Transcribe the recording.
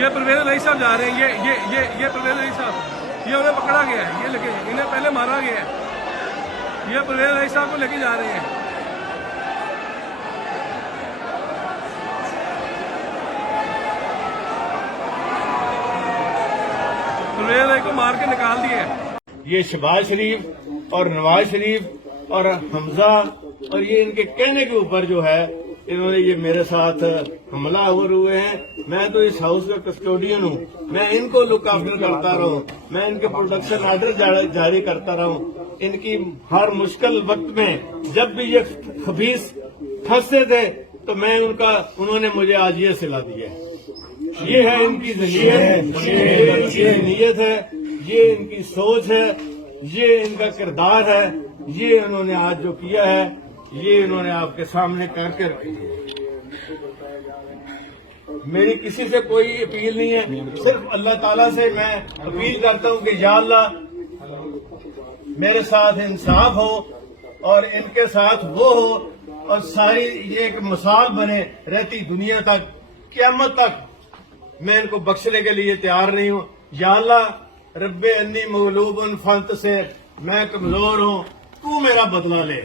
یہ پرویز علی صاحب جا رہے ہیں، یہ پرویز علی صاحب، یہ انہیں پکڑا گیا ہے، یہ لگے انہیں پہلے مارا گیا ہے، یہ پرویز علی صاحب کو لے کے جا رہے ہیں۔ پرویز علی کو مار کے نکال دیا ہے۔ یہ شہباز شریف اور نواز شریف اور حمزہ اور یہ ان کے کہنے کے اوپر جو ہے انہوں نے یہ میرے ساتھ حملہ ہوئے ہیں۔ میں تو اس ہاؤس کا کسٹوڈین ہوں، میں ان کو لک آفٹر کرتا رہا ہوں، میں ان کے پروڈکشن آرڈر جاری کرتا رہا ہوں۔ ان کی ہر مشکل وقت میں جب بھی یہ خبیث پھنستے تھے تو میں انہوں نے مجھے آج یہ صلہ دیا ہے۔ یہ ہے ان کی ذہنیت، یہ ان کی نیت ہے، یہ ان کی سوچ ہے، یہ ان کا کردار ہے، یہ انہوں نے آج جو کیا ہے یہ انہوں نے آپ کے سامنے کر کے رکھی ہے۔ میری کسی سے کوئی اپیل نہیں ہے، صرف اللہ تعالیٰ سے میں اپیل کرتا ہوں کہ یا اللہ میرے ساتھ انصاف ہو اور ان کے ساتھ وہ ہو اور ساری یہ ایک مثال بنے رہتی دنیا تک، قیامت تک۔ میں ان کو بخشنے کے لیے تیار نہیں ہوں۔ یا اللہ رب انی مغلوب فانتصر، میں کمزور ہوں، تو میرا بدلہ لے۔